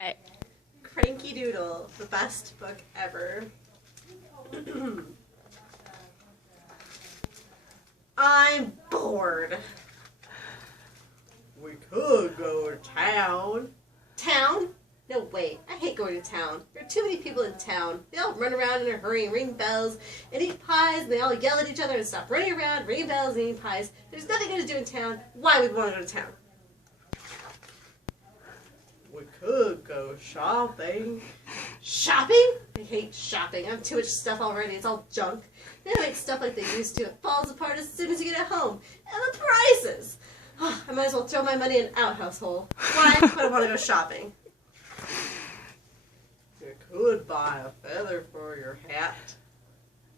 Okay. Cranky Doodle, the best book ever. I'm bored. We could go to town. Town? No way. I hate going to town. There are too many people in town. They all run around in a hurry and ring bells and eat pies, and they all yell at each other and stop running around, ringing bells and eating pies. There's nothing good to do in town. Why would we want to go to town? We could go shopping. Shopping? I hate shopping. I have too much stuff already. It's all junk. They don't make stuff like they used to. It falls apart as soon as you get it home. And the prices! I might as well throw my money in an outhouse hole. Why would I want to go shopping? You could buy a feather for your hat.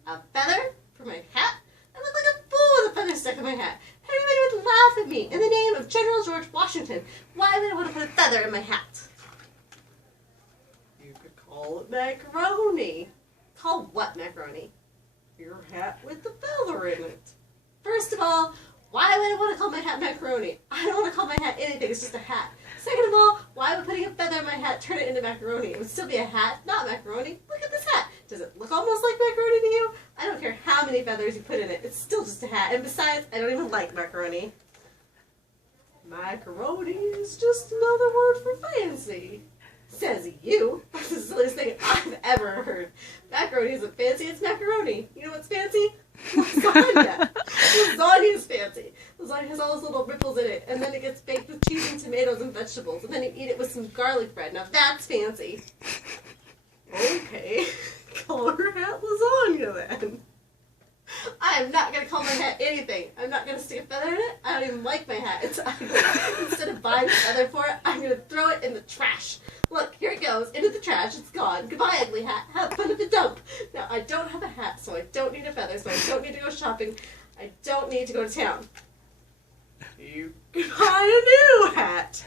A feather? For my hat? I look like a fool with a feather stuck in my hat. Everybody would laugh at me in the name of General George Washington. Why would I want to put a feather in my hat? You could call it macaroni. Call what macaroni? Your hat with the feather in it. First of all, why would I want to call my hat macaroni? I don't want to call my hat anything, it's just a hat. Second of all, why would putting a feather in my hat turn it into macaroni? It would still be a hat, not macaroni. Look at this hat. Does it look almost like macaroni to you? I don't care how many feathers you put in it, it's still just a hat. And besides, I don't even like macaroni. Macaroni is just another word for fancy. Says you. That's the silliest thing I've ever heard. Macaroni isn't fancy, it's macaroni. You know what's fancy? Lasagna. Lasagna is fancy. Lasagna has all those little ripples in it, and then it gets baked with cheese and tomatoes and vegetables, and then you eat it with some garlic bread. Now that's fancy. Okay. Call your hat lasagna then. I am not going to call my hat anything. I'm not going to stick a feather in it. I don't even like my hat. It's ugly. Instead of buying a feather for it, I'm going to throw it in the trash. Look, here it goes, into the trash. It's gone. Goodbye, ugly hat. Have fun at the dump. Now, I don't have a hat, so I don't need a feather, so I don't need to go shopping. I don't need to go to town. You can buy a new hat.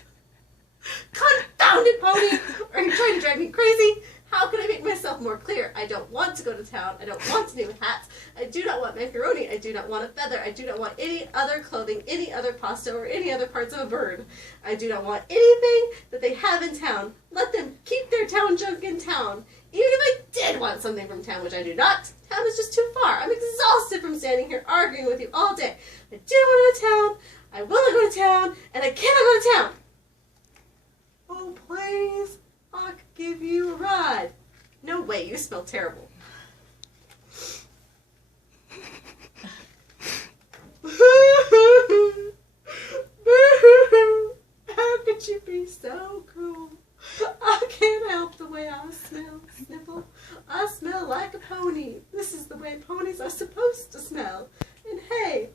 Confound it, pony! Are you trying to drive me crazy? How can I make myself more clear? I don't want to go to town. I don't want new hats. I do not want macaroni. I do not want a feather. I do not want any other clothing, any other pasta, or any other parts of a bird. I do not want anything that they have in town. Let them keep their town junk in town. Even if I did want something from town, which I do not, town is just too far. I'm exhausted from standing here arguing with you all day. I do want to go to town. I will not go to town, and I cannot go to town. Oh, please. I could give you a ride. No way, you smell terrible. How could you be so cruel? I can't help the way I smell, Sniffle. I smell like a pony. This is the way ponies are supposed to smell. And hey,